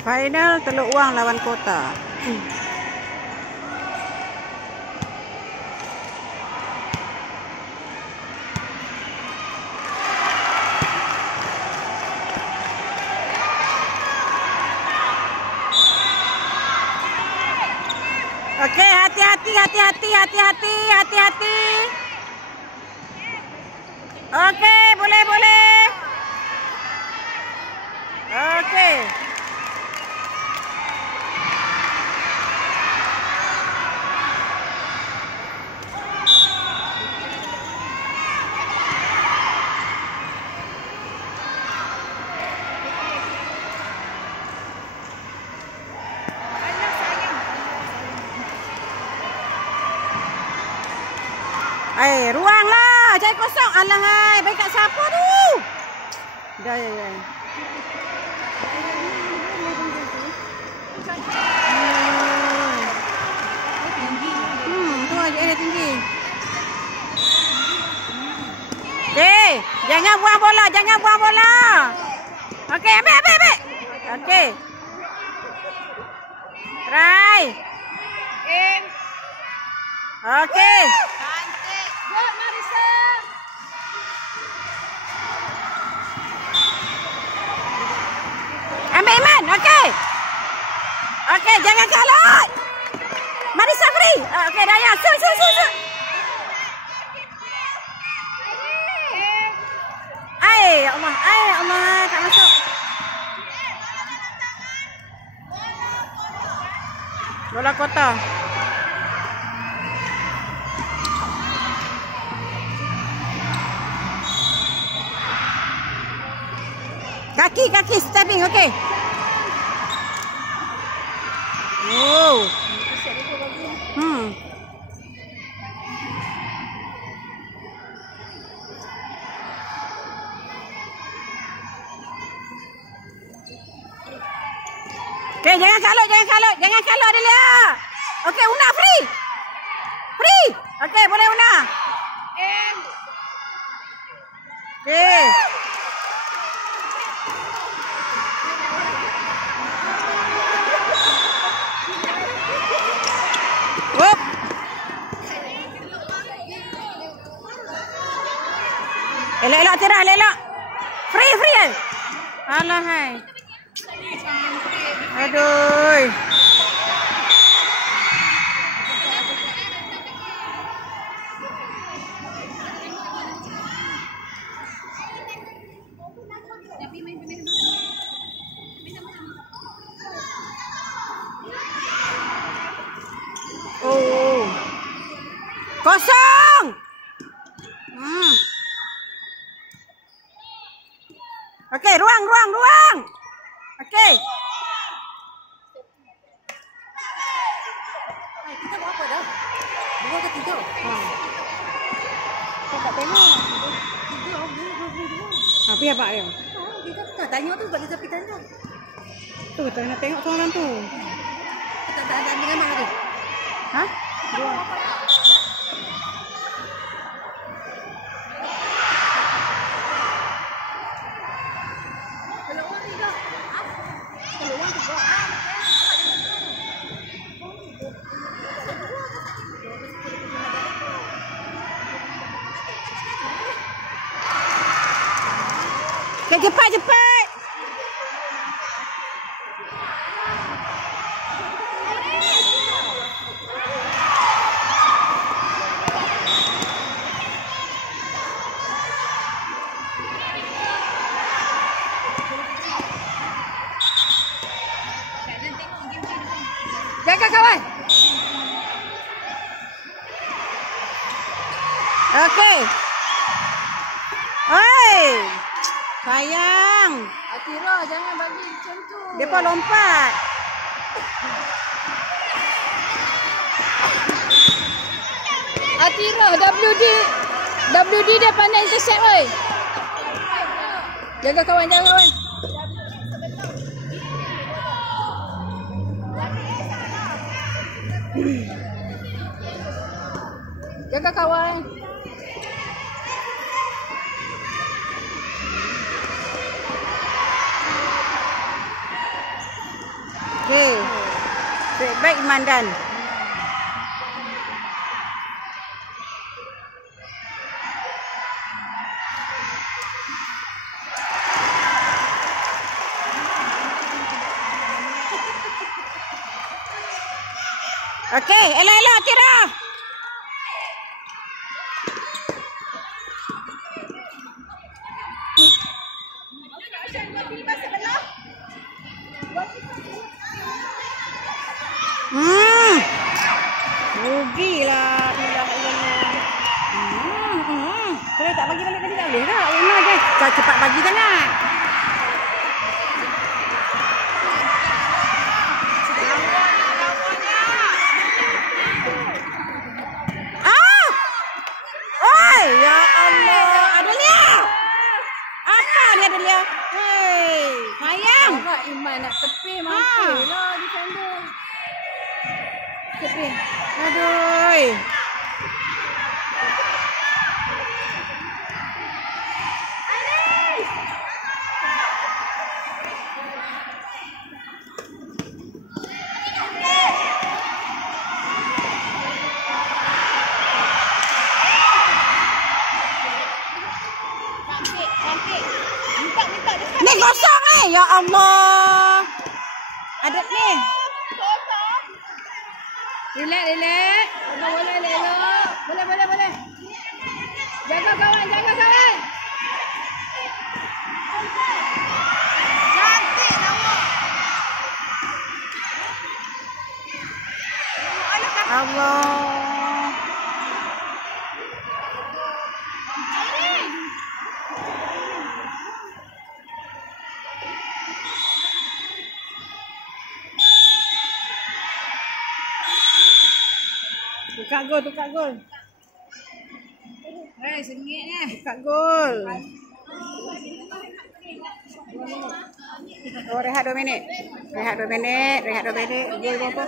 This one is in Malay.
Final Teluk Uang lawan Kota. Okey, hati-hati. Okey, boleh. Okey. Ruang lah. Cari kosong. Alah, hai. Baik kat siapa tu? Dah, ya. Tu aja dia tinggi. Okey. Jangan buang bola. Okey, ambil. Okey. Try. Okey. Ambil Iman, okey. Okey, jangan kalah. Marisa free. Okey, Daya. Su. Allah, tak masuk. Bola Kota. Kaki stepping, okey. Oh. Okey, jangan kalut Delia. Okey, Una free. Okey, boleh Una. Okey. Elok Tira, elok. Free. Alah hai. Aduh. Oh. Kosong. Okey, ruang. Okey. Kita buat apa dah? 2 ke 3? Kita tak tengok. 3. Apa apa dia? Kita tak tanya tu balik tapi tanya. Tu kita nak tengok soalan tu. Kita tak ada dengan mana tu? Ha? 2. Cepat. Jaga kawan. Okey. Oi. Sayang. Atira jangan bagi macam tu. Depa lompat. Atira WD dia pandai intercept oi. Jaga kawan. Jaga kawan. Okey. Baik Imandan. Okey, elok-elok kira. Rugilah. Boleh tak bagi balik tadi tak boleh tak? Una je. Cepat bagi sangat. Ya Allah, Adelia. Apa ni Adelia? Hei, sayang. Awak Iman nak tepi mampulah di sana. Tepi. Aduh. Ni kosong ni. Ya Allah. Ada ni. Relax. Boleh elok. Boleh. Jaga kawan. Cantik awak. Allah. Tukar gol. Sengit ni. Tukar gol. Oh, rehat 2 minit. Rehat 2 minit. Gol berapa?